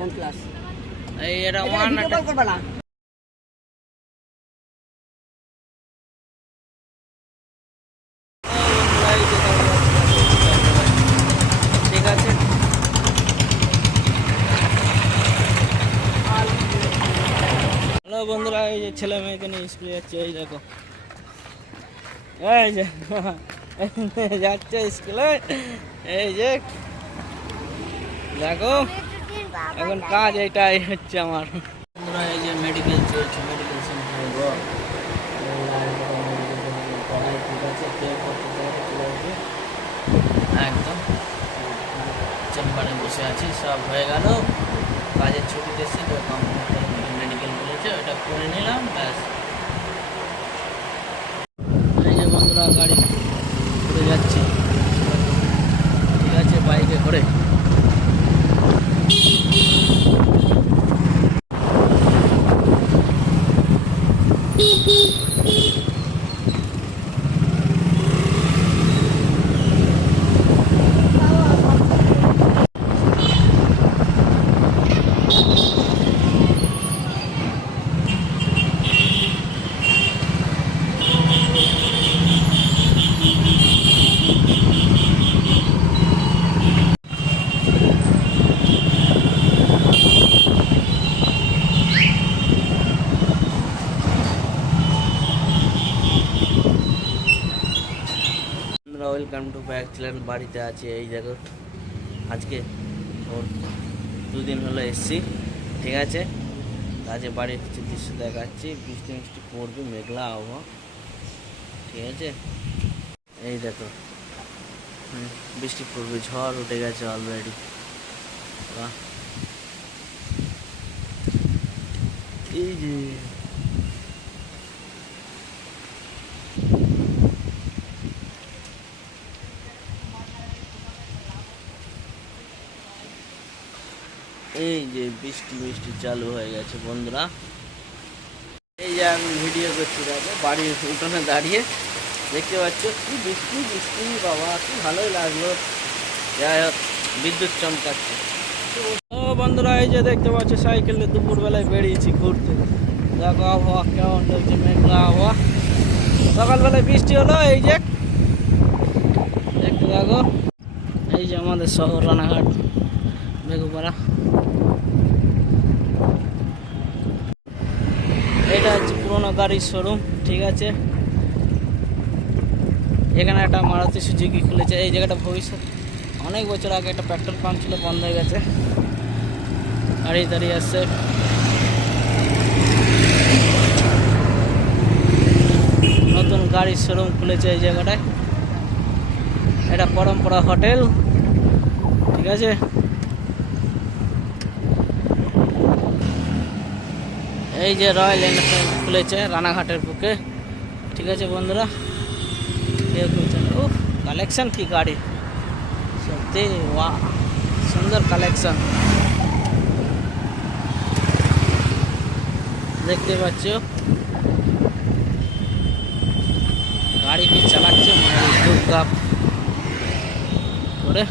কোন ক্লাস? এই এটা ওয়ান ভিডিও কল করবে না। ঠিক আছে। হ্যালো বন্ধুরা, এই যে ছেলে মেয়েকে নিয়ে স্কুলে যাচ্ছে, এই দেখো এই যে যাচ্ছে স্কুলে, এই যে দেখো এখন কাজ এইটাই হচ্ছে আমার। বন্ধুরা এই যে মেডিকেল চলছে, মেডিকেল সেন্টার ঠিক আছে, একদম চেম্বারে বসে আছি, সব হয়ে গেল, কাজের ছুটিতে এসেছি তো মেডিকেল বলেছে ওটা করে নিলাম ব্যাস। এই যে বন্ধুরা গাড়ি করে যাচ্ছি, ঠিক আছে, বাইকে করে। Welcome to back channel. বাড়িতে আছি, এই দেখো আজকে ওর 2 দিন হলো এসছি, ঠিক আছে। কাজে বাড়ির কিছু দৃশ্য দেখাচ্ছি, বৃষ্টি মিষ্টি পড়বে, মেঘলা আবহাওয়া, ঠিক আছে। এই দেখো বৃষ্টি পড়বে, ঝড় উঠে গেছে অলরেডি। বাহ, এই যে এই যে বৃষ্টি মিষ্টি চালু হয়ে গেছে বন্ধুরা। এই যে আমি ভিডিও করছি, দেখো বাড়ির উঠোনে দাঁড়িয়ে, দেখতে পাচ্ছ কি বৃষ্টি বৃষ্টি, বাবা কি ভালোই লাগলো। যাই হোক, বিদ্যুৎ চমকাচ্ছে। ও বন্ধুরা এই যে দেখতে পাচ্ছ সাইকেলে দুপুরবেলায় বেরিয়েছি ঘুরতে, দেখো আবহাওয়া কেমন রয়েছে, মেঘলা আবহাওয়া। সকালবেলায় বৃষ্টি হলো, এই যে দেখতে দেখো, এই যে আমাদের শহর রানাঘাট বেগুপাড়া। এটা হচ্ছে পুরোনো গাড়ির শোরুম, ঠিক আছে। এখানে একটা মারুতি সুজুকি খুলেছে, এই জায়গাটা ভবিষ্যৎ অনেক বছর আগে একটা পেট্রোল পাম্প ছিল, বন্ধ হয়ে গেছে, দাঁড়িয়ে দাঁড়িয়ে আসছে। নতুন গাড়ির শোরুম খুলেছে এই জায়গাটায়, এটা পরম্পরা হোটেল, ঠিক আছে। এই যে রয়্যাল এনফিল্ড খুলেছে রানাঘাটের বুকে, ঠিক আছে বন্ধুরা। কালেকশন কি গাড়ি, সত্যি ওয়াও, সুন্দর কালেকশন দেখতে পাচ্ছ। গাড়ি কি চালাচ্ছে দুর্গা করে।